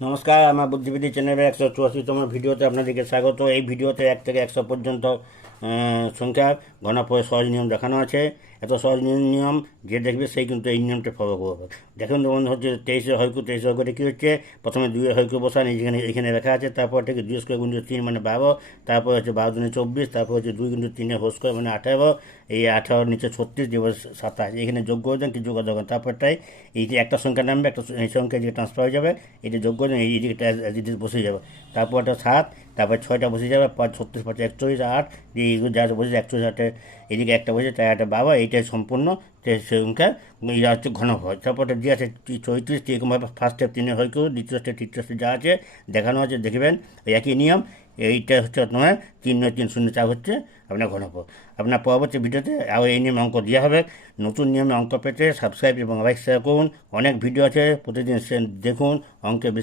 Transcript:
নমস্কার, আমার বুদ্ধিবিদ্যা চ্যানেলের 184তম ভিডিওতে আপনাদেরকে স্বাগত। এই ভিডিওতে 1 থেকে 100 পর্যন্ত সংখ্যার ঘনফলের সহজ নিয়ম দেখানো আছে। এত সহজ নিয়ম যে দেখবে সেই কিন্তু এই নিয়মটা ফলো করবে। দেখুন, যেমন হচ্ছে 23 হয়কু কী হচ্ছে, প্রথমে 2 হয়কু বসান, এখানে লেখা আছে, তারপর থেকে 2 স্কোয়ার গুণ 3 মানে 12, তারপর হচ্ছে 12 দুনে 24, তারপর হচ্ছে 2 গুণ 3 হোল স্কোয়ার মানে 18, এই 18 নিচে 36 দিয়ে 27, এখানে যোগ করে দেন, কিছু যোগ দেবেন, তারপরটাই এই যে একটা সংখ্যা নামবে, একটা এই সংখ্যা যে ট্রান্সফার হয়ে যাবে, এটা যোগ করে দেন, এই দিকটা বসে যাবে, তারপর একটা 7, তারপর 6টা বসে যাবে, 5 36 5 41 8, এইগুলো যা বসে 41 8, এদিকে একটা বসে, তাই একটা 12, এইটাই সম্পূর্ণ সংখ্যা, এটা হচ্ছে ঘনফল। তারপরটা দিয়ে আছে 34, এরকমভাবে ফার্স্ট স্টেপ 3 হয় কেউ, দ্বিতীয় স্টেপ তৃতীয় স্টেপ যা আছে দেখানো আছে দেখবেন, একই নিয়ম। এইটা হচ্ছে তোমার 3 9 3 0 4 হচ্ছে আপনার ঘনফল। আপনার পরবর্তী ভিডিওতে আরও এই নিয়মে অঙ্ক দেওয়া হবে। নতুন নিয়মে অঙ্ক পেতে সাবস্ক্রাইব এবং লাইক শেয়ার করুন। অনেক ভিডিও আছে, প্রতিদিন দেখুন, অঙ্কে বেশি